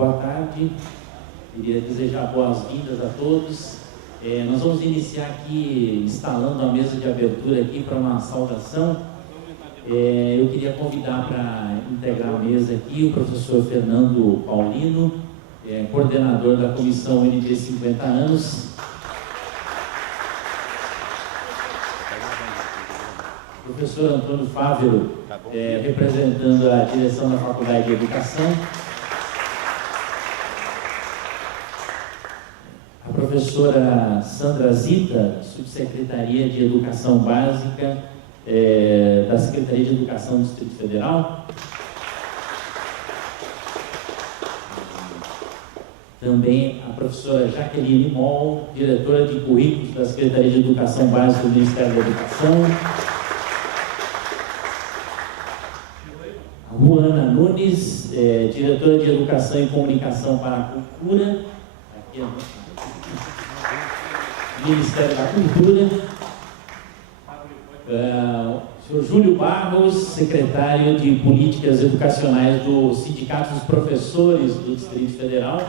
boa tarde. Queria desejar boas-vindas a todos. Nós vamos iniciar aqui instalando a mesa de abertura aqui para uma saudação. Eu queria convidar para integrar a mesa aqui o professor Fernando Paulino, coordenador da Comissão UNB 50 anos. Professor Antônio Fávero, representando a direção da Faculdade de Educação. A professora Sandra Zita, subsecretaria de Educação Básica da Secretaria de Educação do Distrito Federal. Também a professora Jaqueline Moll, diretora de currículos da Secretaria de Educação Básica do Ministério da Educação. A Juana Nunes, diretora de Educação e Comunicação para a Cultura. Aqui, Ministério da Cultura. O senhor Júlio Barros, secretário de Políticas Educacionais do Sindicato dos Professores do Distrito Federal.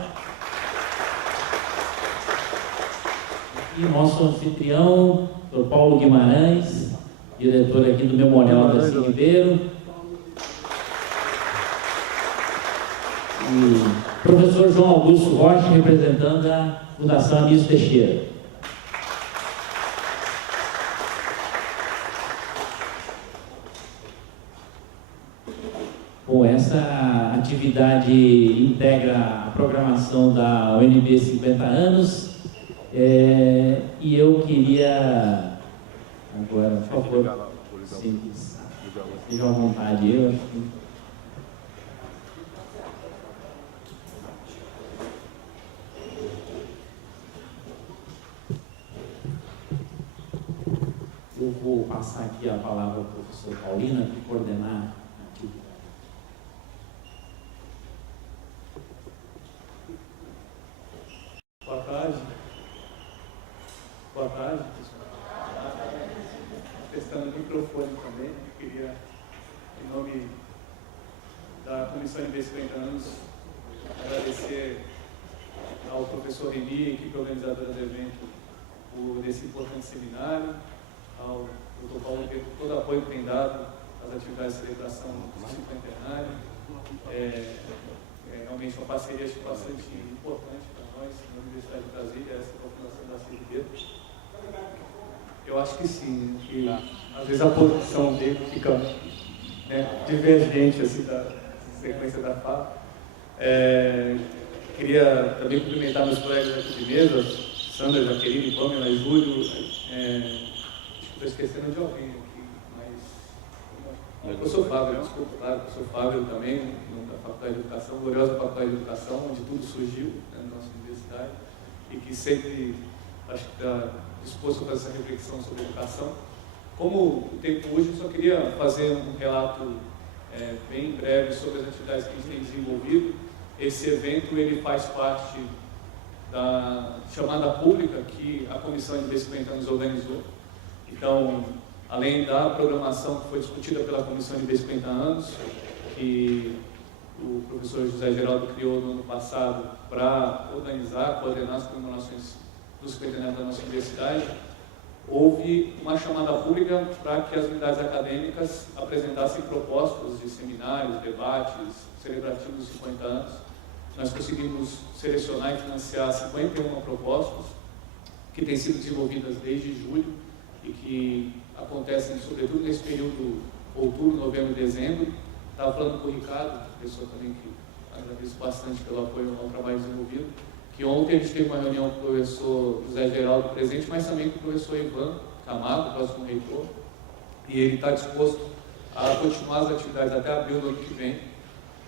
E nosso anfitrião, Dr. Paulo Guimarães, diretor aqui do Memorial da Ribeiro. E professor João Augusto Rocha, representando a Fundação Anísio Teixeira. Bom, essa atividade integra a programação da UNB 50 anos. E eu queria agora, por favor, sejam à vontade. Eu vou passar aqui a palavra ao professor Paulino, para coordenar a atividade. Boa tarde. Boa tarde, pessoal. Testando o microfone também. Eu queria, em nome da Comissão UNB 50 anos, agradecer ao professor Remy, equipe organizadora do evento, por esse importante seminário, ao Dr. Paulo por todo o apoio que tem dado às atividades de celebração do cinquentenário. Realmente uma parceria bastante importante para nós, na Universidade de Brasília, essa é a Fundação da Ribeiro. Eu acho que sim, que às vezes a posição dele fica divergente assim, da sequência da fala. Queria também cumprimentar meus colegas aqui de mesa, Sandra, Jaqueline, Pamela e Júlio. Estou esquecendo de alguém aqui, mas o professor Fábio, desculpa, claro, o professor Fábio também, da Faculdade de Educação, gloriosa Faculdade de Educação, onde tudo surgiu na nossa universidade, e que sempre, acho que está disposto a fazer essa reflexão sobre educação. Como o tempo hoje, eu só queria fazer um relato bem breve sobre as atividades que a gente tem desenvolvido. Esse evento ele faz parte da chamada pública que a Comissão de Investimento nos organizou. Então, além da programação que foi discutida pela Comissão de 50 anos, que o professor José Geraldo criou no ano passado para organizar, coordenar as comemorações do cinquentenário da nossa universidade, houve uma chamada pública para que as unidades acadêmicas apresentassem propostas de seminários, debates celebrativos dos 50 anos. Nós conseguimos selecionar e financiar 51 propostas que têm sido desenvolvidas desde julho e que acontecem sobretudo nesse período outubro, novembro, dezembro. Estava falando com o Ricardo, pessoa também que agradeço bastante pelo apoio ao trabalho desenvolvido, que ontem a gente teve uma reunião com o professor José Geraldo presente, mas também com o professor Ivan Camargo, próximo reitor, e ele está disposto a continuar as atividades até abril do ano que vem,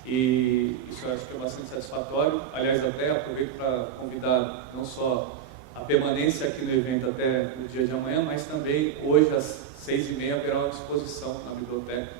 e isso eu acho que é bastante satisfatório. Aliás, até aproveito para convidar não só a permanência aqui no evento até no dia de amanhã, mas também hoje às 6h30 haverá uma exposição na biblioteca,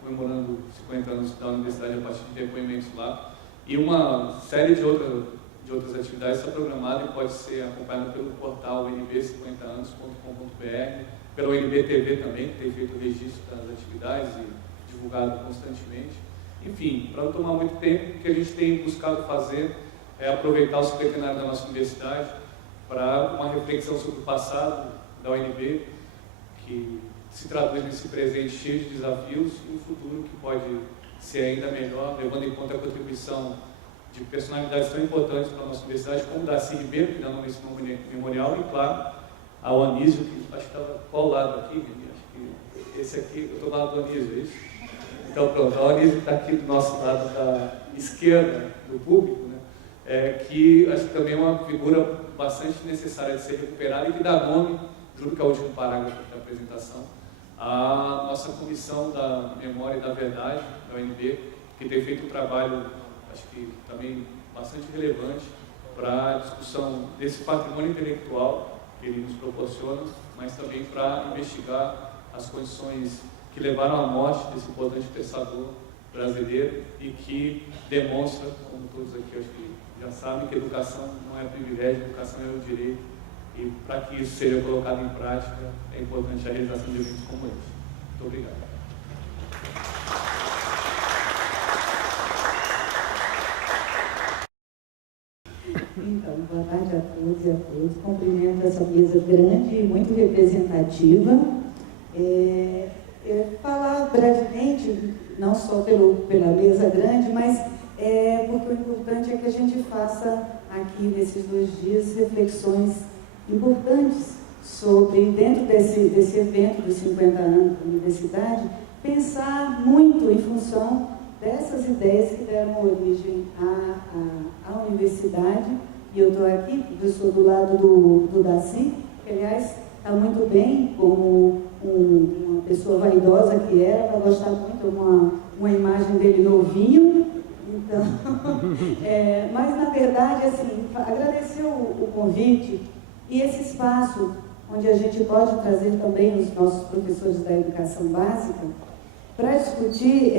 comemorando 50 anos da universidade a partir de depoimentos lá. E uma série de outras atividades está programada e pode ser acompanhada pelo portal unb50anos.com.br, pela UNB TV também, que tem feito o registro das atividades e divulgado constantemente. Enfim, para não tomar muito tempo, o que a gente tem buscado fazer é aproveitar o cinquentenário da nossa universidade para uma reflexão sobre o passado da UNB, que se traduz nesse presente cheio de desafios e um futuro que pode ser ainda melhor, levando em conta a contribuição de personalidades tão importantes para a nossa universidade, como Darcy Ribeiro, que dá nome a esse memorial, e, claro, ao Anísio, que acho que estava colado aqui, acho que esse aqui, eu estou do lado do Anísio, é isso? Então, pronto, o Anísio está aqui do nosso lado da esquerda do público, né? Que acho que também é uma figura bastante necessária de ser recuperada e que dá nome, junto com o último parágrafo da apresentação, à nossa Comissão da Memória e da Verdade, da UNB, que tem feito um trabalho, acho que também bastante relevante para a discussão desse patrimônio intelectual que ele nos proporciona, mas também para investigar as condições que levaram à morte desse importante pensador brasileiro e que demonstra, como todos aqui acho que já sabem, que educação não é privilégio, educação é o direito, e para que isso seja colocado em prática é importante a realização de eventos como esse. Muito obrigado. Então, boa tarde a todos e a todas. Cumprimento essa mesa grande e muito representativa. Falar brevemente, não só pela mesa grande, mas porque o importante é que a gente faça aqui nesses 2 dias reflexões importantes sobre, dentro desse evento dos 50 anos da universidade, pensar muito em função dessas ideias que deram origem à universidade. E eu estou aqui, professor, do lado do Darcy, que, aliás, está muito bem, como uma pessoa vaidosa que era, vai gostar muito uma imagem dele novinho. Então, mas, na verdade, assim, agradecer o convite e esse espaço onde a gente pode trazer também os nossos professores da educação básica para discutir,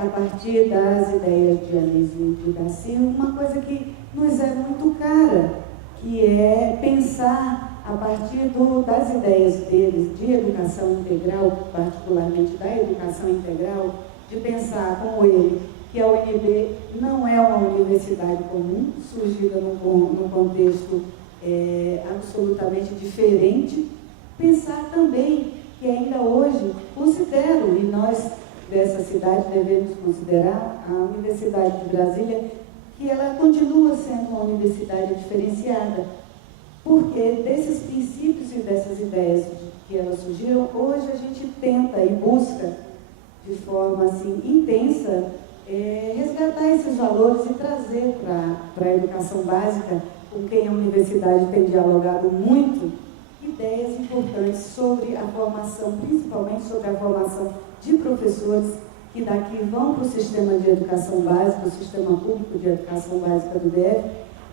a partir das ideias de Anísio e de Darcy, uma coisa que nos é muito cara, que é pensar a partir das ideias deles de educação integral, particularmente da educação integral, de pensar como ele, que a UNB não é uma universidade comum, surgida num contexto absolutamente diferente, pensar também que ainda hoje considero, e nós dessa cidade devemos considerar, a Universidade de Brasília, que ela continua sendo uma universidade diferenciada, porque desses princípios e dessas ideias que elas surgiram, hoje a gente tenta e busca de forma assim intensa resgatar esses valores e trazer para a educação básica, com quem a universidade tem dialogado muito, ideias importantes sobre a formação, principalmente sobre a formação de professores que daqui vão para o sistema de educação básica, o sistema público de educação básica do DF,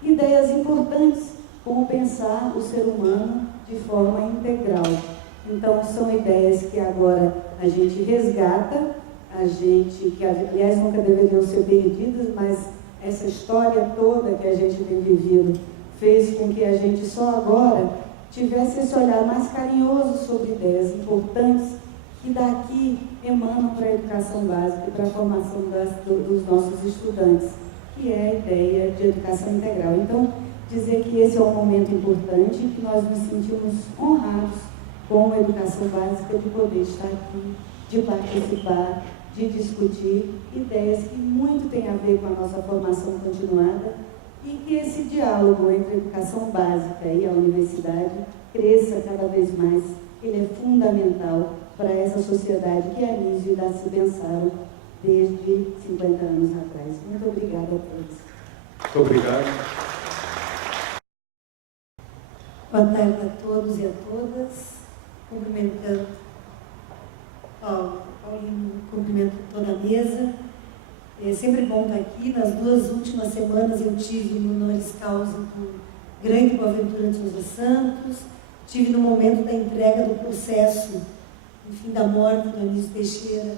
ideias importantes, como pensar o ser humano de forma integral. Então, são ideias que agora a gente resgata, que aliás nunca deveriam ser perdidas, mas essa história toda que a gente tem vivido fez com que a gente só agora tivesse esse olhar mais carinhoso sobre ideias importantes que daqui emanam para a educação básica e para a formação dos nossos estudantes, que é a ideia de educação integral. Então, dizer que esse é um momento importante e que nós nos sentimos honrados com a educação básica de poder estar aqui, de participar, de discutir ideias que muito têm a ver com a nossa formação continuada e que esse diálogo entre a educação básica e a universidade cresça cada vez mais. Ele é fundamental para essa sociedade que Anísio e Darcy pensaram desde 50 anos atrás. Muito obrigada a todos. Muito obrigado. Boa tarde a todos e a todas. Cumprimentando Paulinho, cumprimento toda a mesa. É sempre bom estar aqui. Nas 2 últimas semanas eu tive no honoris causa do grande Boaventura de Souza Santos, tive no momento da entrega do processo, enfim, da morte do Anísio Teixeira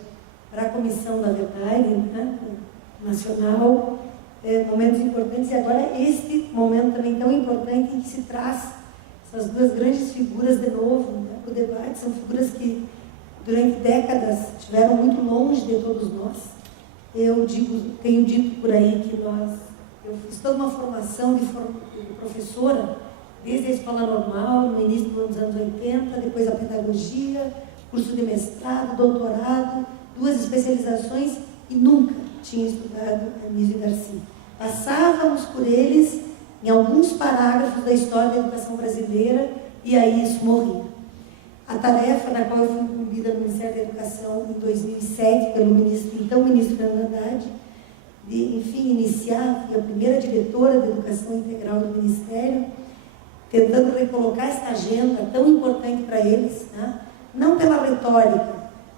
para a Comissão da Verdade, né, nacional, momentos importantes, e agora este momento também tão importante em que se traz essas 2 grandes figuras de novo, né, para o debate. São figuras que durante décadas estiveram muito longe de todos nós, tenho dito por aí que eu fiz toda uma formação de professora, desde a escola normal, no início dos anos 80, depois a pedagogia, curso de mestrado, doutorado, 2 especializações e nunca tinha estudado Anísio e Darcy. Passávamos por eles em alguns parágrafos da história da educação brasileira e aí isso morria. A tarefa na qual eu fui incumbida no Ministério da Educação em 2007 pelo então ministro Fernando Haddad, de, enfim, iniciar, fui a primeira diretora de Educação Integral do Ministério, tentando recolocar essa agenda tão importante para eles, né? Não pela retórica,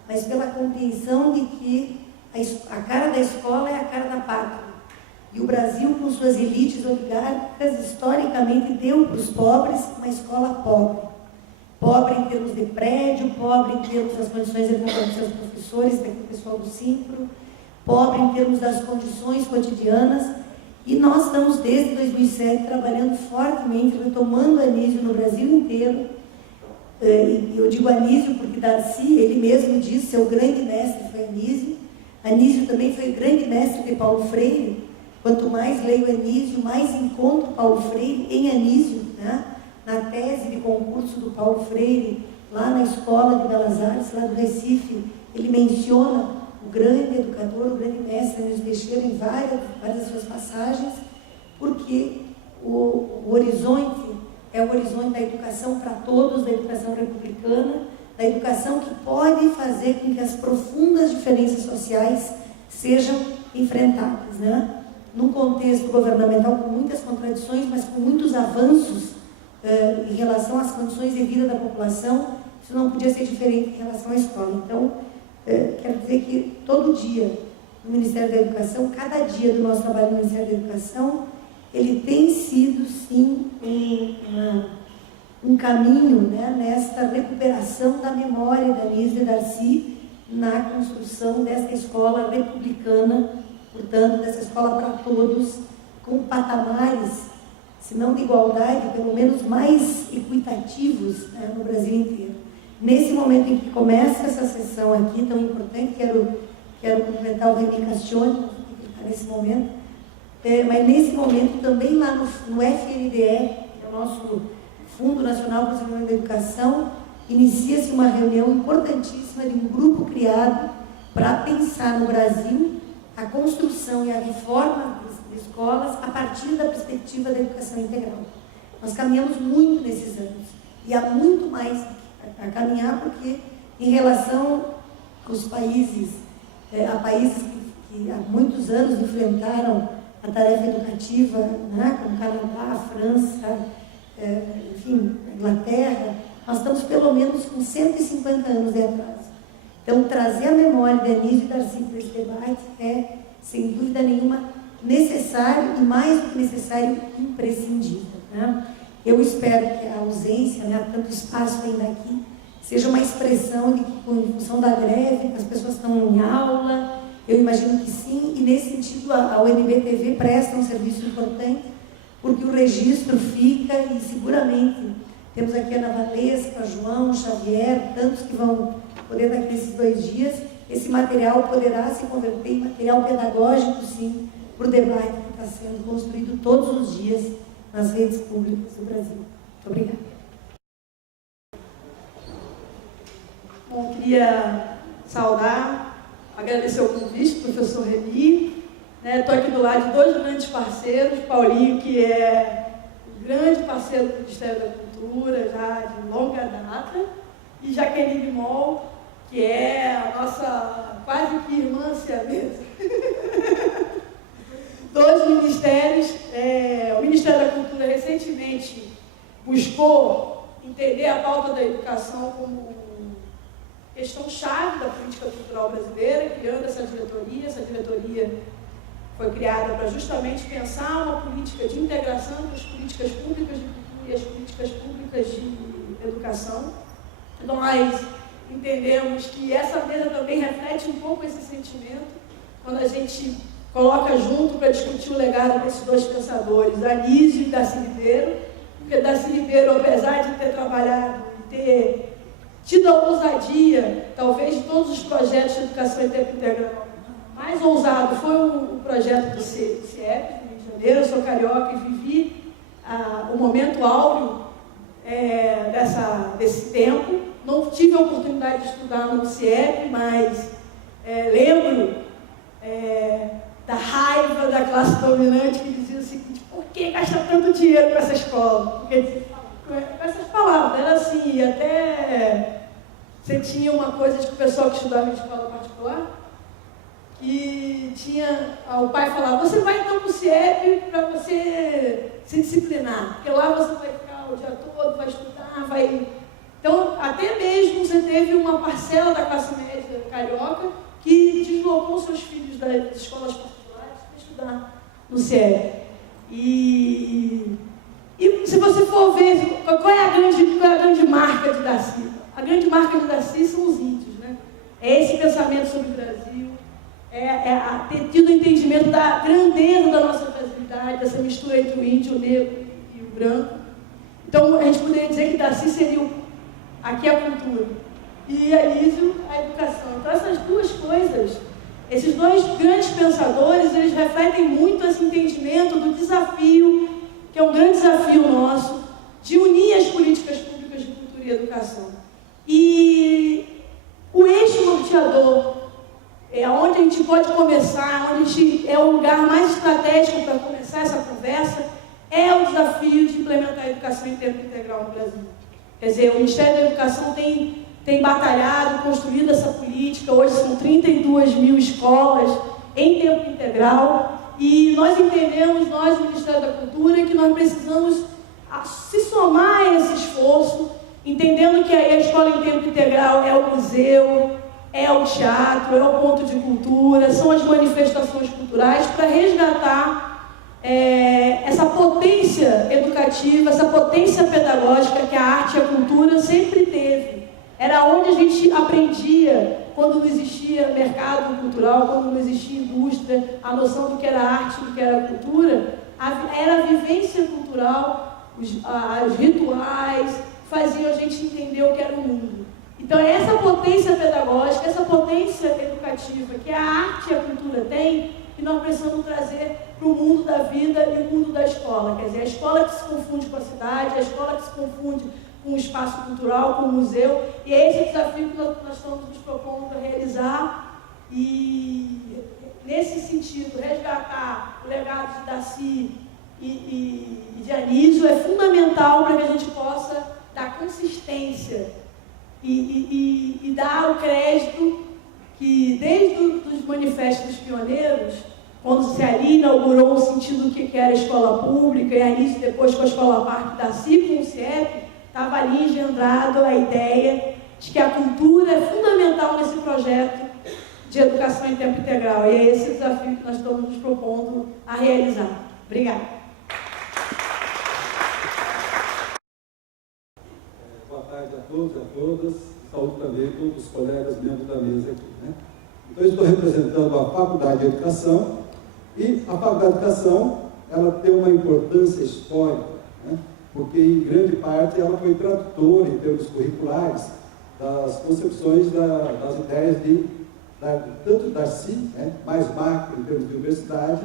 mas pela compreensão de que a cara da escola é a cara da pátria. E o Brasil, com suas elites oligárquicas, historicamente deu para os pobres uma escola pobre. Pobre em termos de prédio, pobre em termos das condições econômicas dos seus professores, do pessoal do Simpro, pobre em termos das condições cotidianas. E nós estamos, desde 2007, trabalhando fortemente, retomando Anísio no Brasil inteiro. Eu digo Anísio porque Darcy, ele mesmo disse, seu grande mestre foi Anísio. Anísio também foi grande mestre de Paulo Freire. Quanto mais leio Anísio, mais encontro Paulo Freire em Anísio, né? Na tese de concurso do Paulo Freire, lá na Escola de Belas Artes, lá do Recife, ele menciona o grande educador, o grande mestre Anísio Teixeira em várias das suas passagens, porque o horizonte é o horizonte da educação para todos, da educação republicana, da educação que pode fazer com que as profundas diferenças sociais sejam enfrentadas, né? Num contexto governamental com muitas contradições, mas com muitos avanços em relação às condições de vida da população, isso não podia ser diferente em relação à escola. Então, quero dizer que todo dia no Ministério da Educação, cada dia do nosso trabalho no Ministério da Educação, ele tem sido, sim, um caminho, né, nesta recuperação da memória da Anísio e Darcy na construção desta escola republicana, portanto, dessa escola para todos, com patamares, se não de igualdade, pelo menos mais equitativos, né, no Brasil inteiro. Nesse momento em que começa essa sessão aqui, tão importante, quero cumprimentar o Remy Castione, nesse momento, mas nesse momento também lá no FNDE, que é o nosso Fundo Nacional para o Desenvolvimento da Educação, inicia-se uma reunião importantíssima de um grupo criado para pensar no Brasil a construção e a reforma de escolas a partir da perspectiva da educação integral. Nós caminhamos muito nesses anos e há muito mais a caminhar, porque em relação aos países, a países que há muitos anos enfrentaram a tarefa educativa, né, como Canadá, a França, enfim, a Inglaterra, nós estamos pelo menos com 150 anos de atraso. Então, trazer a memória de Anísio e Darcy para esse debate é, sem dúvida nenhuma, necessário e, mais do que necessário, imprescindível, né? Eu espero que a ausência, né, tanto espaço ainda aqui, seja uma expressão de que, em função da greve, as pessoas estão em aula, eu imagino que sim, e nesse sentido a UNB-TV presta um serviço importante, porque o registro fica e seguramente temos aqui a Ana Valesca, João, Xavier, tantos que vão poder daqui nesses 2 dias, esse material poderá se converter em material pedagógico, sim, para o debate que está sendo construído todos os dias nas redes públicas do Brasil. Muito obrigada. Bom, queria saudar, agradecer o convite, professor Remy. Estou aqui do lado de 2 grandes parceiros, Paulinho, que é um grande parceiro do Ministério da Cultura, já de longa data, e Jaqueline Moll, que é a nossa quase que irmã siamesa. 2 ministérios. O Ministério da Cultura recentemente buscou entender a pauta da educação como questão-chave da política cultural brasileira, criando essa diretoria. Essa diretoria foi criada para justamente pensar uma política de integração entre as políticas públicas de cultura e as políticas públicas de educação. Nós entendemos que essa mesa também reflete um pouco esse sentimento, quando a gente coloca junto para discutir o legado desses 2 pensadores, Anísio e Darcy Ribeiro, porque Darcy Ribeiro, apesar de ter trabalhado e ter tido a ousadia, talvez, de todos os projetos de educação em tempo integral mais ousado foi o projeto do CIEP, do Rio de Janeiro. Eu sou carioca e vivi o momento áureo desse tempo. Não tive a oportunidade de estudar no CIEP, mas lembro da raiva da classe dominante que dizia o seguinte: por que gastar tanto dinheiro com essa escola? Porque, com essas palavras, era assim, até você tinha uma coisa de que o pessoal que estudava em escola particular, que tinha, o pai falava: você vai então para o CIEP para você se disciplinar, porque lá você vai ficar o dia todo, vai estudar, vai... Então, até mesmo você teve uma parcela da classe média carioca que deslocou seus filhos das escolas particulares para estudar no CIEP. E se você for ver, qual é a grande marca de Darcy? A grande marca de Darcy são os índios, né? É esse pensamento sobre o Brasil, ter tido o entendimento da grandeza da nossa brasilidade, dessa mistura entre o índio, o negro e o branco. Então, a gente poderia dizer que Darcy seria aqui a cultura e Anísio a educação. Então, essas duas coisas, esses dois grandes pensadores, eles refletem muito esse entendimento do desafio, que é um grande desafio nosso, de unir as políticas públicas de cultura e educação. E o eixo norteador, onde a gente pode começar, onde é o lugar mais estratégico para começar essa conversa, é o desafio de implementar a educação em tempo integral no Brasil. Quer dizer, o Ministério da Educação tem batalhado, construído essa política. Hoje são 32 mil escolas em tempo integral, e nós entendemos, nós, o Ministério da Cultura, que nós precisamos se somar a esse esforço, entendendo que a escola em tempo integral é o museu, é o teatro, é o ponto de cultura, são as manifestações culturais, para resgatar essa potência educativa, essa potência pedagógica que a arte e a cultura sempre teve. Era onde a gente aprendia, quando não existia mercado cultural, quando não existia indústria, a noção do que era arte, do que era cultura, era a vivência cultural, os rituais, faziam a gente entender o que era o mundo. Então, essa potência pedagógica, essa potência educativa que a arte e a cultura têm, que nós precisamos trazer para o mundo da vida e o mundo da escola. Quer dizer, a escola que se confunde com a cidade, a escola que se confunde com o espaço cultural, com o museu, e é esse desafio que nós estamos nos propondo para realizar. E, nesse sentido, resgatar o legado de Darcy e de Anísio é fundamental para que a gente possa dar consistência e dar o crédito que, desde os manifestos dos pioneiros, quando se ali inaugurou o sentido do que era a escola pública, e Anísio depois com a escola Parque, Darcy com o CIEP, estava ali engendrado a ideia de que a cultura é fundamental nesse projeto de educação em tempo integral. E é esse o desafio que nós estamos nos propondo a realizar. Obrigada. Boa tarde a todos e a todas. Saúde também todos os colegas membros da mesa aqui, né? Então, eu estou representando a Faculdade de Educação, e a Faculdade de Educação, ela tem uma importância histórica, né? Porque, em grande parte, ela foi tradutora, em termos curriculares, das concepções das ideias tanto Darcy, né, mais macro, em termos de universidade,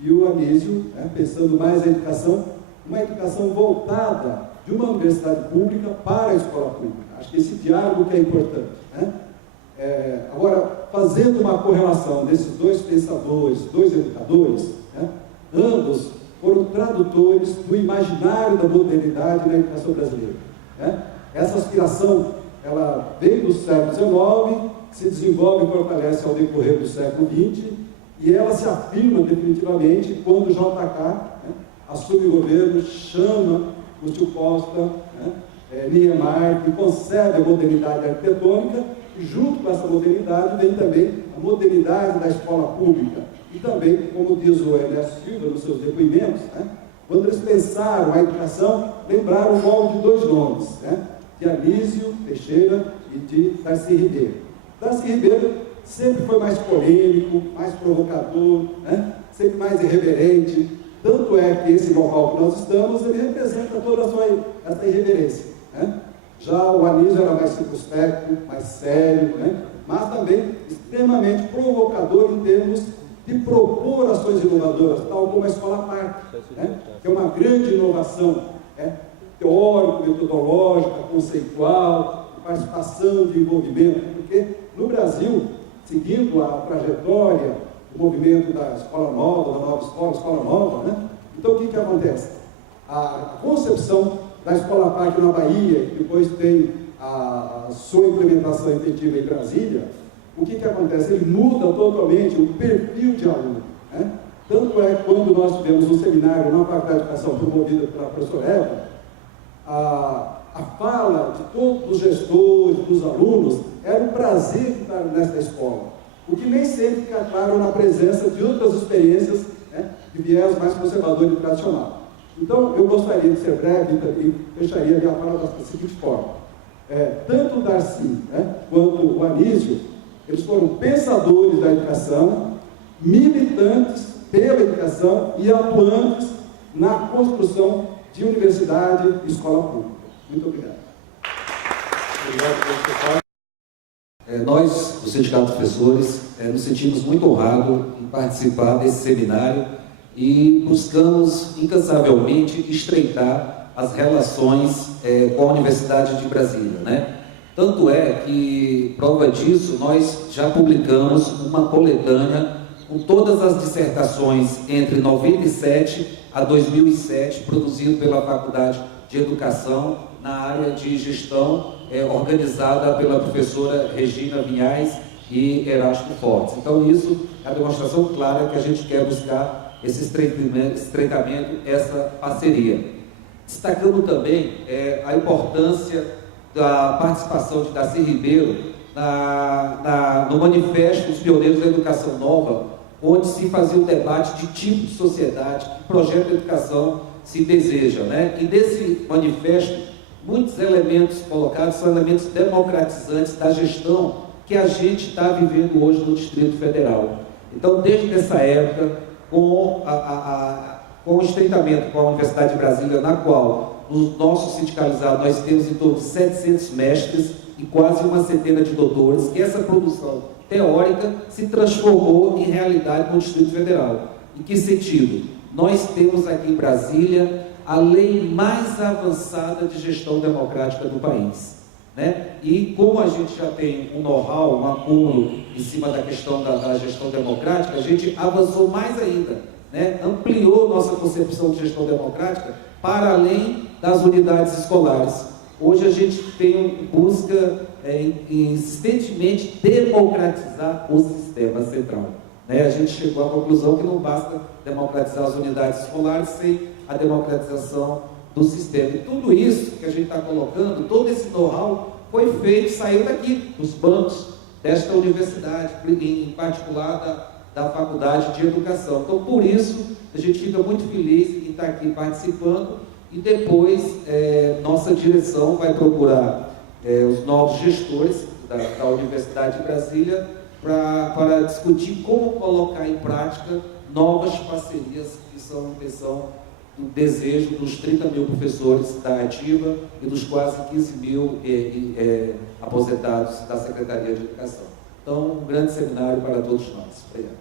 e o Anísio, né, pensando mais a educação, uma educação voltada de uma universidade pública para a escola pública. Acho que esse diálogo que é importante, né? Agora, fazendo uma correlação desses dois pensadores, dois educadores, né, ambos foram tradutores do imaginário da modernidade na educação brasileira, né? Essa aspiração, ela veio do século XIX, se desenvolve e fortalece ao decorrer do século XX, e ela se afirma definitivamente quando o JK, né, assume o governo, chama o tio Costa, né, Niemeyer, que concebe a modernidade arquitetônica, e junto com essa modernidade vem também a modernidade da escola pública. E também, como diz o Ernesto Silva nos seus depoimentos, né, quando eles pensaram a educação, lembraram logo de dois nomes, né, de Anísio Teixeira e de Darcy Ribeiro. Darcy Ribeiro sempre foi mais polêmico, mais provocador, né, sempre mais irreverente. Tanto é que esse local que nós estamos, ele representa toda essa irreverência, né? Já o Anísio era mais circunspecto, mais sério, né? Mas também extremamente provocador em termos de propor ações inovadoras, tal como a Escola Parque, né? Que é uma grande inovação, né? Teórico, metodológica, conceitual, participação, de envolvimento, porque no Brasil, seguindo a trajetória do movimento da Escola Nova, da Nova Escola Nova, né? Então o que acontece? A concepção da Escola Parque na Bahia, que depois tem a sua implementação efetiva em Brasília, o que acontece? Ele muda totalmente o perfil de aluno, né? Tanto é que quando nós tivemos um seminário na Faculdade de Educação promovida pela professora Eva, a fala de todos os gestores, dos alunos, era um prazer de estar nesta escola, o que nem sempre fica claro na presença de outras experiências, né, de viés mais conservador e tradicional. Então, eu gostaria de ser breve e fecharia a minha fala da seguinte forma. Tanto o Darcy, né, quanto o Anísio, eles foram pensadores da educação, militantes pela educação e atuantes na construção de universidade e escola pública. Muito obrigado. Obrigado, professor. Nós, do Sindicato de Professores, nos sentimos muito honrados em participar desse seminário e buscamos incansavelmente estreitar as relações com a Universidade de Brasília, né? Tanto é que, prova disso, nós já publicamos uma coletânea com todas as dissertações entre 97 a 2007, produzido pela Faculdade de Educação, na área de gestão, organizada pela professora Regina Vinhais e Erasto Fortes. Então, isso é a demonstração clara que a gente quer buscar esse estreitamento, essa parceria. Destacando também a importância da participação de Darcy Ribeiro no Manifesto dos Pioneiros da Educação Nova, onde se fazia um debate de tipo de sociedade, que projeto de educação se deseja, né? E nesse manifesto, muitos elementos colocados são elementos democratizantes da gestão que a gente está vivendo hoje no Distrito Federal. Então, desde essa época, com o estreitamento com a Universidade de Brasília, na qual, no nosso sindicalizado, nós temos em torno de 700 mestres e quase uma centena de doutores, que essa produção teórica se transformou em realidade no Distrito Federal. Em que sentido? Nós temos aqui em Brasília a lei mais avançada de gestão democrática do país, né? E como a gente já tem um know-how, um acúmulo em cima da questão da gestão democrática, a gente avançou mais ainda, né? Ampliou nossa concepção de gestão democrática para além das unidades escolares. Hoje a gente busca insistentemente democratizar o sistema central, né? A gente chegou à conclusão que não basta democratizar as unidades escolares sem a democratização do sistema. E tudo isso que a gente está colocando, todo esse know-how foi feito, saiu daqui, dos bancos desta universidade, em particular da Faculdade de Educação. Então, por isso, a gente fica muito feliz em estar aqui participando e depois nossa direção vai procurar os novos gestores da Universidade de Brasília para discutir como colocar em prática novas parcerias que são o desejo dos 30 mil professores da ativa e dos quase 15 mil aposentados da Secretaria de Educação. Então, um grande seminário para todos nós. Obrigado.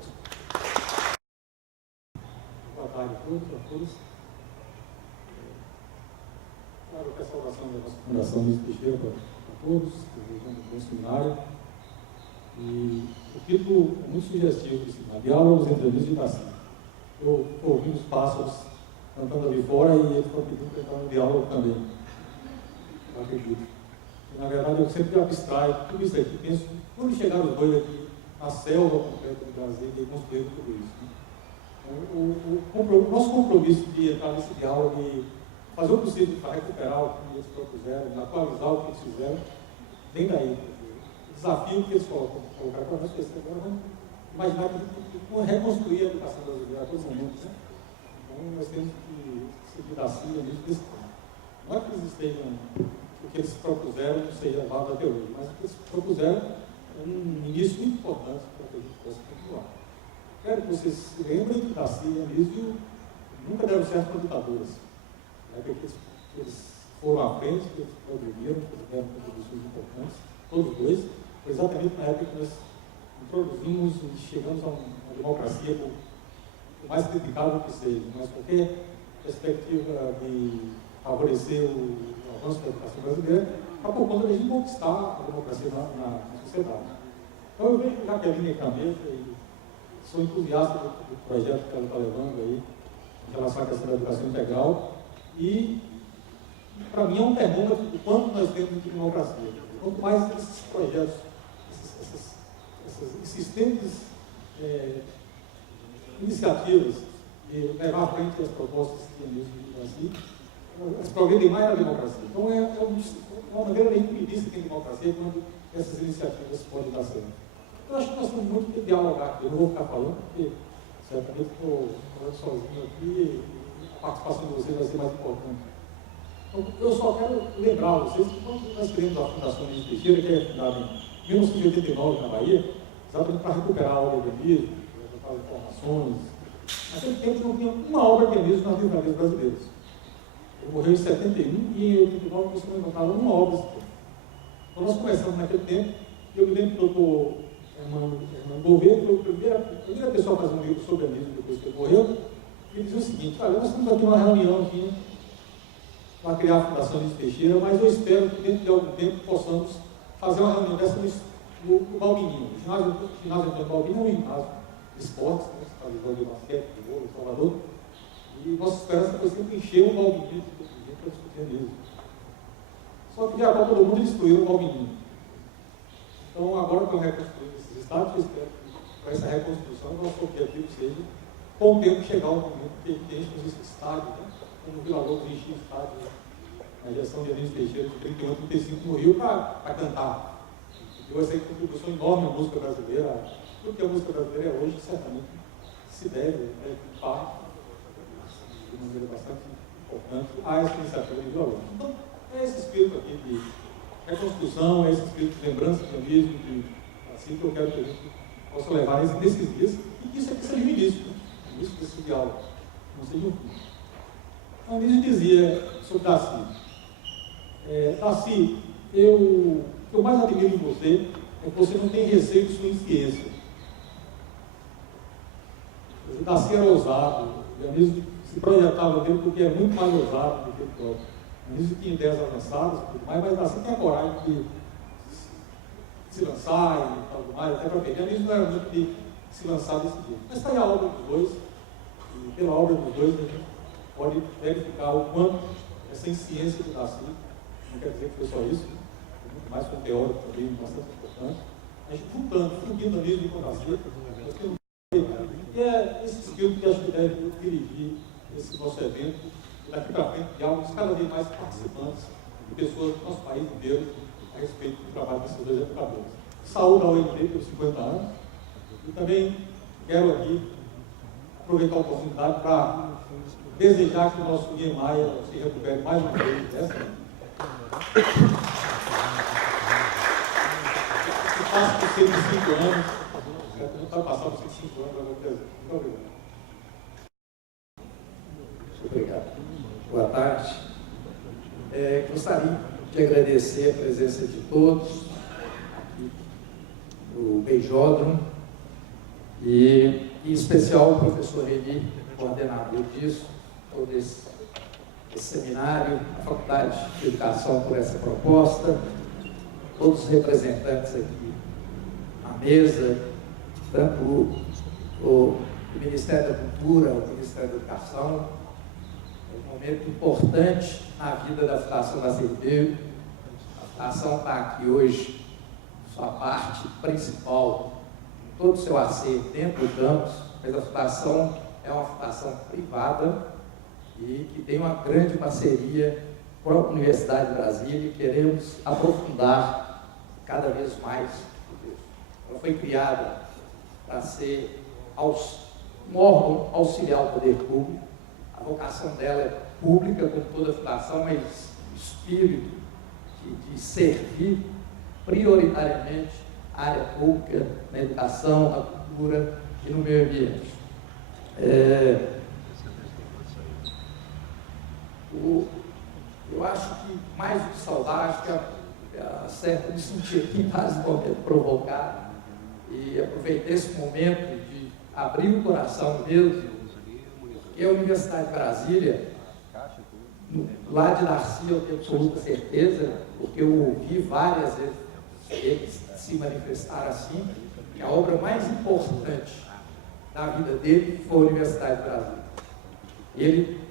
Boa tarde a todos. Claro que a saudação da nossa Fundação Luiz Teixeira para todos, desejando um bom seminário. E o título é muito sugestivo do seminário: Diálogos entre Anísio e Darcy. Eu estou ouvindo os pássaros cantando ali fora e eles estão pedindo para entrar no diálogo também. Eu acredito. E, na verdade, eu sempre abstraio tudo isso aqui. Penso, quando chegaram os dois aqui, a selva completa do Brasil, e construíram tudo isso. O nosso compromisso de entrar nesse diálogo e fazer o possível para recuperar o que eles propuseram, atualizar o que eles fizeram, vem daí. O desafio que eles colocaram para nós, que agora vamos imaginar como reconstruir a educação brasileira a todo momento, né? Então, nós temos que seguir da CIA nisso desse ponto. Não é que eles estejam, o que eles propuseram não seja válido até hoje, mas o que eles propuseram é um início muito importante para que a gente possa continuar. Quero que vocês se lembrem que da CIA e Anísio nunca deram certo para ditaduras. Porque eles foram à frente, que contribuíram, fizeram contribuições importantes, todos dois. Foi exatamente na época que nós introduzimos e chegamos a uma democracia, por mais criticável que seja, mas qualquer perspectiva de favorecer o avanço da educação brasileira, está por conta de a gente conquistar a democracia na sociedade. Então eu vejo Jaqueline Cameta e sou entusiasta do projeto que ela está levando aí, em relação à questão da educação integral, e para mim é um termômetro do quanto nós temos de democracia. Quanto mais esses projetos, essas insistentes iniciativas de levar à frente as propostas que tem mesmo de democracia, elas progredem mais na democracia. Então é uma maneira bem prevista que tem democracia quando essas iniciativas podem dar certo. Eu acho que nós temos muito que dialogar aqui. Eu não vou ficar falando, porque certamente estou falando sozinho aqui e a participação de vocês vai ser mais importante. Então, eu só quero lembrar vocês que quando nós criamos a Fundação Nise Teixeira, que é fundada em 1989 na Bahia, exatamente para recuperar a obra de Anísio, para as informações, naquele tempo não tinha uma obra de Anísio nas livrarias brasileiras. Ele morreu em 71 e em 89 você não encontrava uma obra sequer. Então nós começamos naquele tempo, e eu me lembro que o doutor Hermano Gouveia foi a primeira pessoa a fazer um livro sobre Anísio depois que ele morreu, e ele dizia o seguinte: olha, nós temos aqui uma reunião aqui para criar a Fundação Nise Teixeira, mas eu espero que dentro de algum tempo possamos fazer uma reunião dessa no Balbininho. O ginásio Antônio Balbino é um ginásio de esportes, né? Você está ligando de basquete, de vôlei, Salvador, e nossa esperança foi sempre encher o Balbininho para discutir Anísio. Só que a Copa do Mundo destruiu o Balbininho. Então, agora que eu reconstruí esses estádios, eu espero que para essa reconstrução, o nosso objetivo seja, com o tempo, chegar ao momento que a gente fez esse estádio, né? Como o Vila Lobos enchia o estádio, na gestão de Anísio Teixeira, de 31 a 35 no Rio, para cantar. Deu essa contribuição enorme à música brasileira. Tudo que a música brasileira é hoje, certamente, se deve, em parte, de maneira bastante importante, a essa iniciativa de Vila Lobos. Então, é esse espírito aqui de reconstrução, é esse espírito de lembrança de Anísio, assim que eu quero que a gente possa levar nesses dias, e que isso aqui seja o início, né? O início desse diálogo, não seja o fim. Anísio dizia sobre Darcy: Darcy, o que eu mais admiro em você é que você não tem receio de sua ciência. Darcy era ousado, e Anísio se projetava dele porque é muito mais ousado do que ele próprio. Anísio tinha ideias avançadas e tudo mais, mas Darcy tem a coragem de se lançar e tudo mais, até para perder. Anísio não era muito de se lançar desse jeito. Mas está aí a obra dos dois, e pela obra dos dois a gente pode verificar o quanto essa insciência do Darcy, não quer dizer que foi só isso, né? Foi muito mais com teórico também, bastante importante. A gente fundindo Anísio com Darcy, e é esse espírito que acho que deve dirigir esse nosso evento, e daqui para frente, diálogos cada vez mais participantes, de pessoas do nosso país inteiro, a respeito do trabalho desses dois educadores. Saúde ao ONB pelos 50 anos, e também quero aqui aproveitar a oportunidade para desejar que o nosso Niemeyer se recupere mais uma vez dessa. Que passe por 105 anos, não vai passar por 105 anos, muito obrigado. Muito obrigado. Boa tarde. Gostaria de agradecer a presença de todos aqui no Beijódromo e em especial o professor Reni, coordenador disso, todo esse seminário, a Faculdade de Educação por essa proposta, todos os representantes aqui à mesa, tanto o Ministério da Cultura, o Ministério da Educação. É um momento importante na vida da Fundação Darcy Ribeiro. A Fundação está aqui hoje, sua parte principal, todo o seu acervo dentro do campus, mas a Fundação é uma fundação privada e que tem uma grande parceria com a Universidade de Brasília e queremos aprofundar cada vez mais. Ela foi criada para ser um órgão auxiliar ao poder público. A vocação dela é pública, como toda fundação, mas espírito de servir prioritariamente a área pública, na educação, na cultura e no meio ambiente. Eu acho que, mais do que saudar, acho que é certo me sentir aqui em mais um momento provocado e aproveitar esse momento de abrir o coração mesmo, porque a Universidade de Brasília, lá de Darcy, eu tenho absoluta certeza, porque eu ouvi várias vezes eles se manifestar assim, que a obra mais importante da vida dele foi a Universidade de Brasília. Ele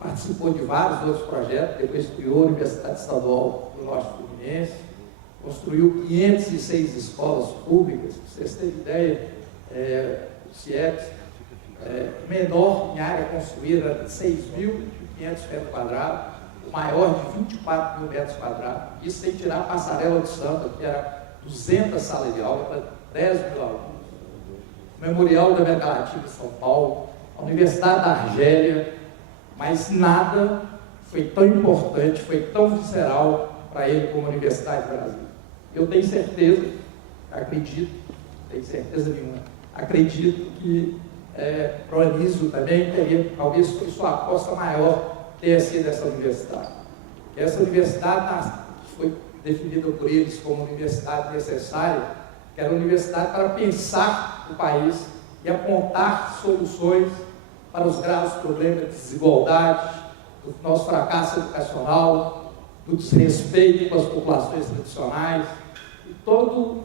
participou de vários outros projetos, depois criou a Universidade Estadual do Norte Fluminense, construiu 506 escolas públicas, para vocês terem ideia, o CIEPS, menor em área construída de 6.500 metros quadrados, o maior de 24 mil metros quadrados, isso sem tirar a Passarela do Samba, que era 200 salas de aula para 10 mil alunos, o Memorial da América Latina em São Paulo, a Universidade da Argélia, mas nada foi tão importante, foi tão visceral para ele como a Universidade do Brasil. Eu tenho certeza, acredito, tenho certeza nenhuma, acredito que para o Anísio também teria, talvez foi sua aposta maior ter sido essa universidade. Essa universidade foi definida por eles como universidade necessária, que era uma universidade para pensar o país e apontar soluções para os graves problemas de desigualdade, do nosso fracasso educacional, do desrespeito com as populações tradicionais, e toda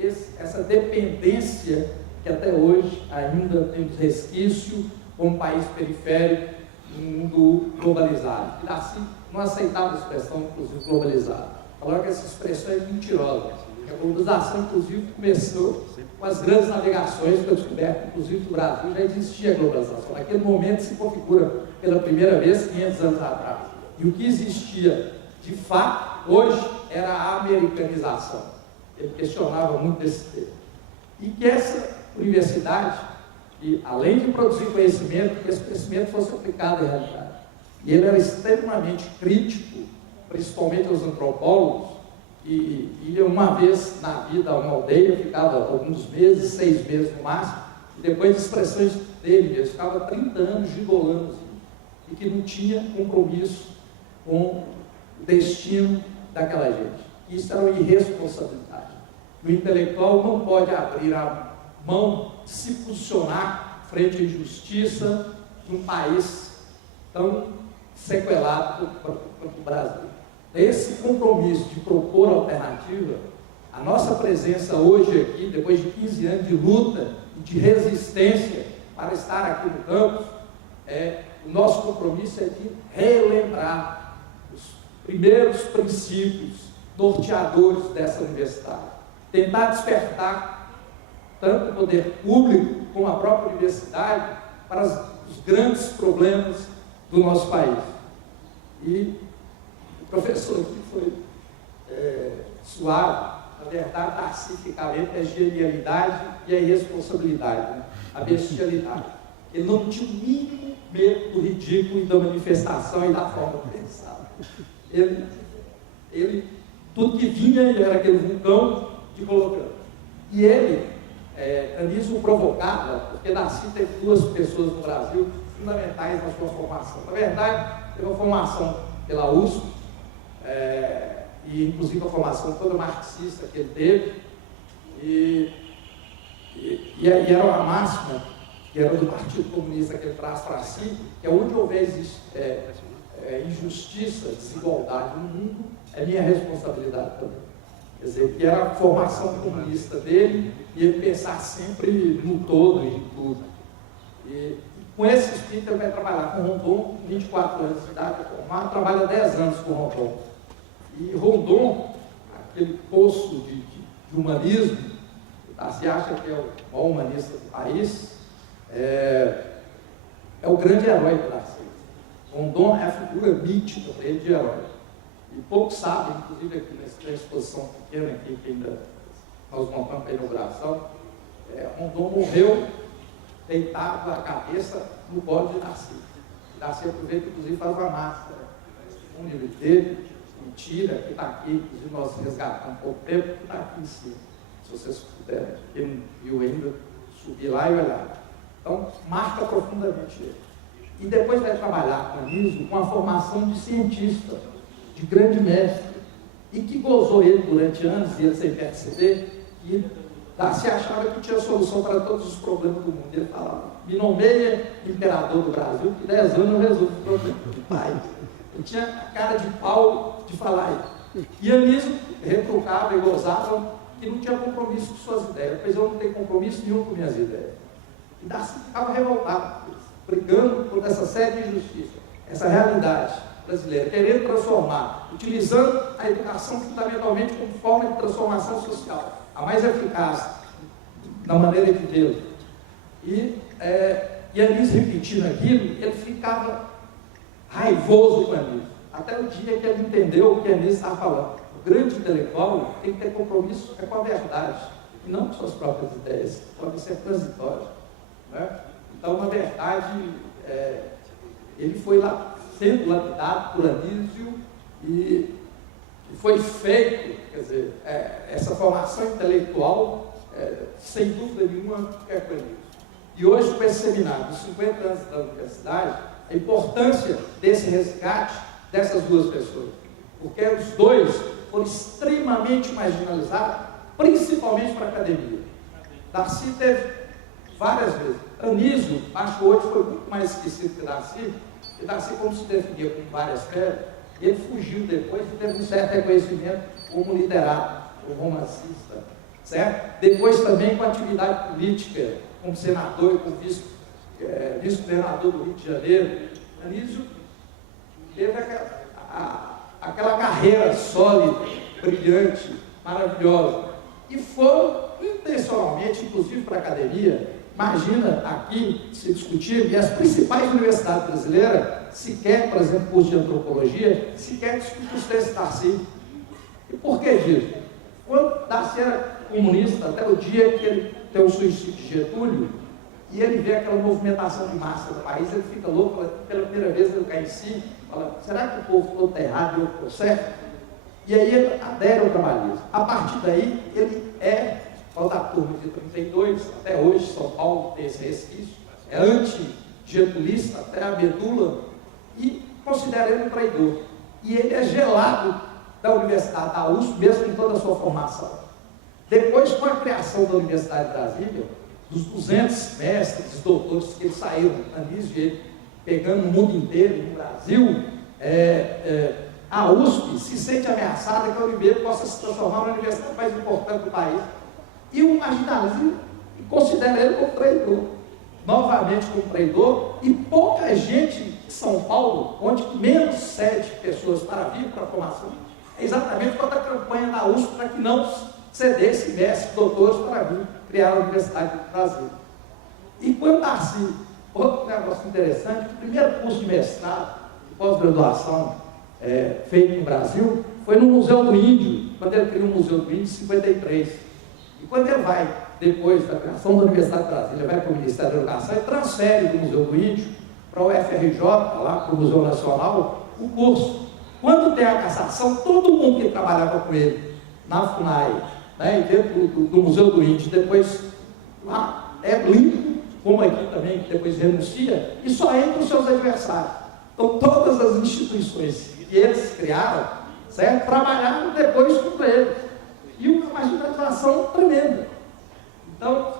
essa dependência que até hoje ainda tem um resquício como país periférico no mundo globalizado. E assim, não aceitava a expressão, inclusive, globalizado. Falaram que essa expressão é mentirosa. A globalização, inclusive, começou com as grandes navegações, pela descoberta, inclusive, do Brasil, já existia a globalização. Naquele momento se configura pela primeira vez, 500 anos atrás. E o que existia, de fato, hoje, era a americanização. Ele questionava muito desse tema. E que essa universidade, que, além de produzir conhecimento, que esse conhecimento fosse aplicado em realidade. E ele era extremamente crítico, principalmente aos antropólogos, e ia uma vez na vida a uma aldeia, ficava alguns meses, 6 meses no máximo, e depois as expressões dele, ele ficava 30 anos gigolando, assim, e que não tinha compromisso com o destino daquela gente. Isso era uma irresponsabilidade. O intelectual não pode abrir a mão de se posicionar frente à injustiça de um país tão sequelado quanto o Brasil. Esse compromisso de propor alternativa, a nossa presença hoje aqui, depois de 15 anos de luta e de resistência para estar aqui no campus, o nosso compromisso é de relembrar os primeiros princípios norteadores dessa universidade, tentar despertar tanto o poder público como a própria universidade para os grandes problemas do nosso país. E o professor aqui foi suave, na verdade, pacificamente, a genialidade e a irresponsabilidade, né? A bestialidade. Ele não tinha o mínimo medo do ridículo e da manifestação e da forma de pensar. Ele tudo que vinha, ele era aquele vulcão de colocando. E ele, Anísio o provocava, porque Darcy teve 2 pessoas no Brasil fundamentais na sua formação. Na verdade, teve uma formação pela USP, e inclusive a formação toda marxista que ele teve, e era uma máxima, que era do Partido Comunista, que ele traz para si, que é onde houver injustiça, desigualdade no mundo, é minha responsabilidade também. Quer dizer, que era a formação comunista dele, e ele pensar sempre no todo e em tudo. E com esse espírito ele vai trabalhar com Rondon, 24 anos de idade, formado, trabalha 10 anos com Rondon. E Rondon, aquele poço de humanismo, se acha que é o maior humanista do país, é o grande herói do Darcy. Rondon é a figura nítida para ele de herói. E poucos sabem, inclusive aqui nessa exposição pequena aqui, que ainda nós montamos para a inauguração, Rondon morreu deitado a cabeça no bolo de Darcy. Darcy aproveita, inclusive, faz uma máscara única dele, mentira, que está aqui, inclusive nós resgatamos há pouco tempo, que está aqui em cima. Se vocês puderem, quem não viu ainda, subir lá e olhar. Então, marca profundamente ele. E depois vai trabalhar com Anísio com a formação de cientista. de grande mestre, e que gozou ele durante anos, e ele sem perceber, que Darcy achava que tinha solução para todos os problemas do mundo. Ele falava, me nomeia imperador do Brasil, que 10 anos eu resolvo o problema do pai. Ele tinha a cara de pau de falar isso. E Anísio retrucava e gozava que não tinha compromisso com suas ideias, pois eu não tenho compromisso nenhum com minhas ideias. E Darcy ficava revoltado, brigando por essa série de injustiça, essa realidade brasileira, querendo transformar, utilizando a educação fundamentalmente como forma de transformação social, a mais eficaz na maneira de Deus. E Anísio repetindo aquilo, ele ficava raivoso com Anísio, até o dia que ele entendeu o que Anísio estava falando. O grande intelectual tem que ter compromisso com a verdade, e não com suas próprias ideias, que podem ser transitórias. Né? Então, na verdade, ele foi lá sendo lapidado por Anísio e foi feito, quer dizer, essa formação intelectual, sem dúvida nenhuma, é com Anísio. E hoje, com esse seminário dos 50 anos da universidade, a importância desse resgate dessas duas pessoas, porque os dois foram extremamente marginalizados, principalmente para a academia. Darcy teve várias vezes. Anísio, acho que hoje foi muito mais esquecido que Darcy, e Darcy, como se definia com várias férias, ele fugiu depois e teve um certo reconhecimento como literato, como romancista, certo? Depois também com atividade política, como senador e como vice-governador do Rio de Janeiro. Anísio teve aquela carreira sólida, brilhante, maravilhosa, e foram intencionalmente, inclusive para a academia. Imagina aqui se discutir, e as principais universidades brasileiras sequer, por exemplo, curso de antropologia, sequer discutem os textos de Darcy. E por que disso? Quando Darcy era comunista, até o dia que ele tem o suicídio de Getúlio, e ele vê aquela movimentação de massa do país, ele fica louco, pela primeira vez ele cai em si, fala, será que o povo todo está errado e eu estou certo? E aí ele adere ao trabalhismo. A partir daí, ele da turma de 32, até hoje São Paulo tem esse resquício, é anti-getulista até a medula, e considera ele um traidor. E ele é gelado da Universidade da USP, mesmo em toda a sua formação. Depois, com a criação da Universidade de Brasília, dos 200 mestres, doutores que saíram, Anísio e ele, pegando o mundo inteiro, no Brasil, a USP se sente ameaçada que a UNB possa se transformar na universidade mais importante do país. E o marginaliza e considera ele como traidor, novamente como traidor, e pouca gente em São Paulo, onde menos 7 pessoas para vir para a formação, é exatamente toda a campanha da USP para que não cedesse mestres, doutores para vir criar a Universidade do Brasil. E quando Darcy, outro negócio interessante, o primeiro curso de mestrado, de pós-graduação feito no Brasil, foi no Museu do Índio, quando ele criou o Museu do Índio em 53. E quando ele vai, depois da criação da Universidade de Brasília, vai para o Ministério da Educação e transfere do Museu do Índio para o UFRJ, lá para o Museu Nacional, o curso. Quando tem a cassação, todo mundo que trabalhava com ele na FUNAI, né, dentro do Museu do Índio, depois lá é limpo, como aqui também, que depois renuncia, e só entra os seus adversários. Então, todas as instituições que eles criaram, certo, trabalharam depois com ele. E uma marginalização tremenda. Então,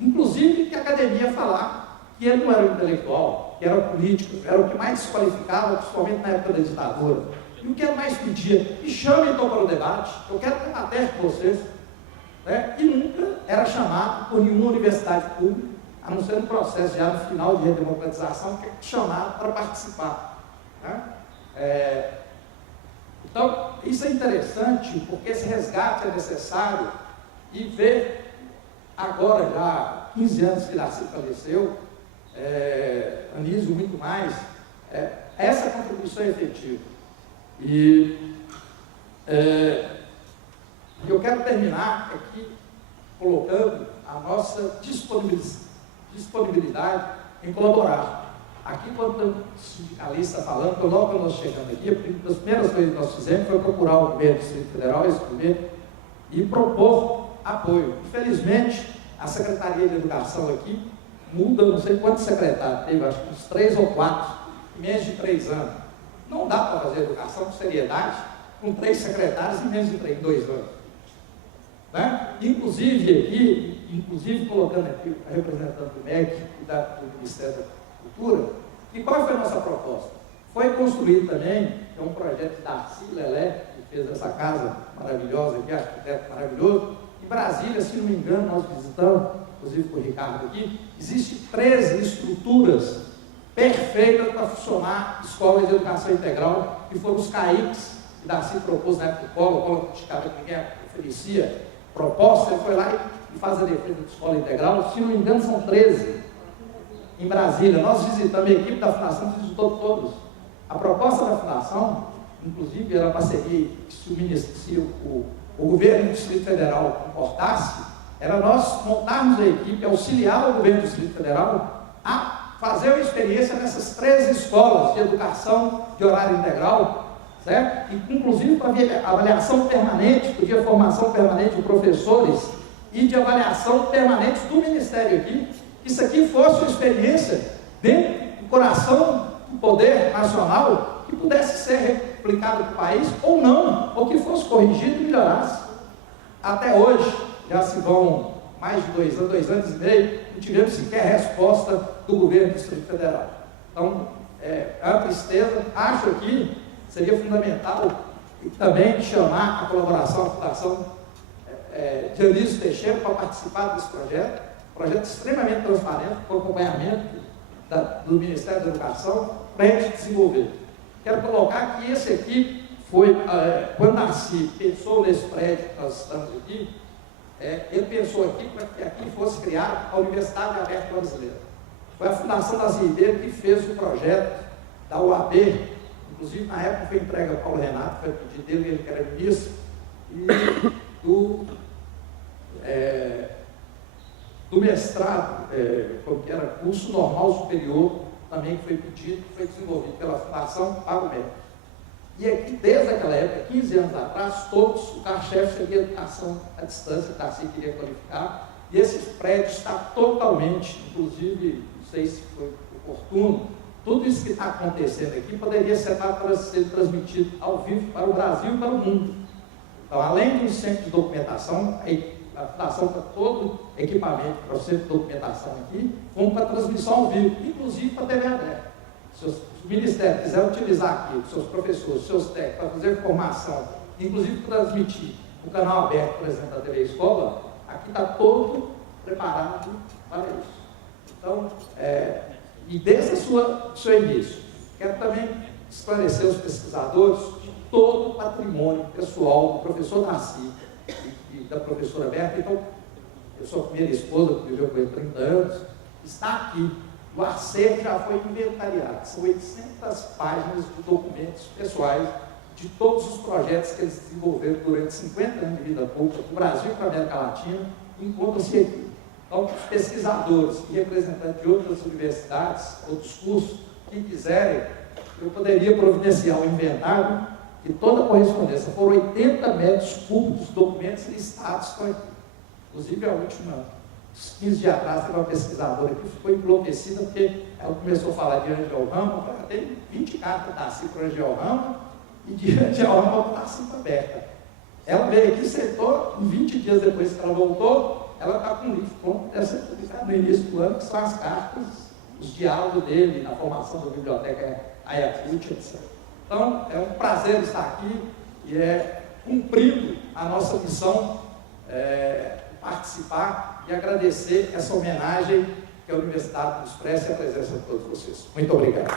inclusive que a academia falar que ele não era um intelectual, que era político, era o que mais se qualificava, principalmente na época da ditadura. E o que ele mais pedia? Me chame então para o debate, eu quero debater com vocês. Né? E nunca era chamado por nenhuma universidade pública, a não ser no processo já no final de redemocratização, que é chamado para participar. Né? Então, isso é interessante, porque esse resgate é necessário, e ver agora já 15 anos que Darcy faleceu, Anísio muito mais, essa contribuição é efetiva. E eu quero terminar aqui colocando a nossa disponibilidade em colaborar. Aqui, quando o sindicalista falando, logo que nós chegamos aqui, uma das primeiras coisas que nós fizemos foi procurar o governo do Distrito Federal, esse governo, e propor apoio. Infelizmente, a Secretaria de Educação aqui muda, não sei quantos secretários, teve acho que uns 3 ou 4, em menos de 3 anos. Não dá para fazer educação com seriedade com 3 secretários em menos de 2 anos. Né? Inclusive colocando aqui a representante do MEC e do Ministério da Cultura, e qual foi a nossa proposta? Foi construído também, é um projeto da Darcy Lelé, que fez essa casa maravilhosa aqui, arquiteto maravilhoso. Em Brasília, se não me engano, nós visitamos, inclusive com o Ricardo aqui, existem 13 estruturas perfeitas para funcionar escolas de educação integral, que foram os CAICs, que Darcy propôs na época do Collor, o Collor criticava que ninguém oferecia proposta, ele foi lá e faz a defesa da escola integral. Se não me engano, são 13 em Brasília. Nós visitamos, a equipe da Fundação visitou todos. A proposta da Fundação, inclusive, era uma parceria, se o governo do Distrito Federal comportasse, era nós montarmos a equipe, auxiliar o governo do Distrito Federal a fazer uma experiência nessas 13 escolas de educação de horário integral, certo? E, inclusive, com a avaliação permanente, podia formação permanente de professores e de avaliação permanente do Ministério aqui, que isso aqui fosse uma experiência dentro do coração do poder nacional, que pudesse ser replicado para o país, ou não, ou que fosse corrigido e melhorasse. Até hoje, já se vão mais de 2 anos e meio, não tivemos sequer resposta do governo do Distrito Federal. Então, é uma tristeza. Acho que seria fundamental também chamar a colaboração da Fundação de Anísio Teixeira para participar desse projeto extremamente transparente, com acompanhamento do Ministério da Educação, para a gente desenvolver. Quero colocar que esse aqui foi, quando Darcy pensou nesse prédio que nós estamos aqui, ele pensou aqui para que aqui fosse criada a Universidade Aberta Brasileira. Foi a Fundação Darcy Ribeiro que fez o projeto da UAB, inclusive na época foi entregue ao Paulo Renato, foi pedido dele, ele que era ministro, e do mestrado, que era curso normal superior, também foi pedido, foi desenvolvido pela Fundação PagoMed. E aqui, desde aquela época, 15 anos atrás, todos, o carro-chefe seria educação à distância, que Darcy queria qualificar, e esse prédio está totalmente, inclusive, não sei se foi oportuno, tudo isso que está acontecendo aqui poderia ser transmitido ao vivo para o Brasil e para o mundo. Então, além do centro de documentação, a Fundação para todo equipamento para o centro de documentação aqui, vamos para transmissão ao vivo, inclusive para a TV aberta. Se o Ministério quiser utilizar aqui os seus professores, os seus técnicos, para fazer formação, inclusive transmitir o canal aberto, por exemplo, da TV Escola, aqui está todo preparado para isso. Então, e desde o seu início, quero também esclarecer os pesquisadores de todo o patrimônio pessoal do professor Darcy e da professora Berta. Então, eu sou a primeira esposa, que viveu com ele 30 anos, está aqui. O acervo já foi inventariado. São 800 páginas de documentos pessoais de todos os projetos que eles desenvolveram durante 50 anos de vida pública, do Brasil para a América Latina, encontram-se aqui. Então, os pesquisadores e representantes de outras universidades, outros cursos, que quiserem, eu poderia providenciar um inventário de toda a correspondência. Foram 80 metros cúbicos de documentos listados estão aqui. Inclusive, a última, uns 15 dias atrás, teve uma pesquisadora que ficou enlouquecida, porque ela começou a falar de Angel Rama, ela tem 20 cartas da Darcy para Angel Rama e de Angel Rama para Darcy aberta. Ela veio aqui, sentou, e 20 dias depois que ela voltou, ela está com um livro pronto, deve ser publicado no início do ano, que são as cartas, os diálogos dele, na formação da biblioteca Ayacucho, etc. Então, é um prazer estar aqui e cumprindo a nossa missão, participar e agradecer essa homenagem que a Universidade nos presta e a presença de todos vocês. Muito obrigado.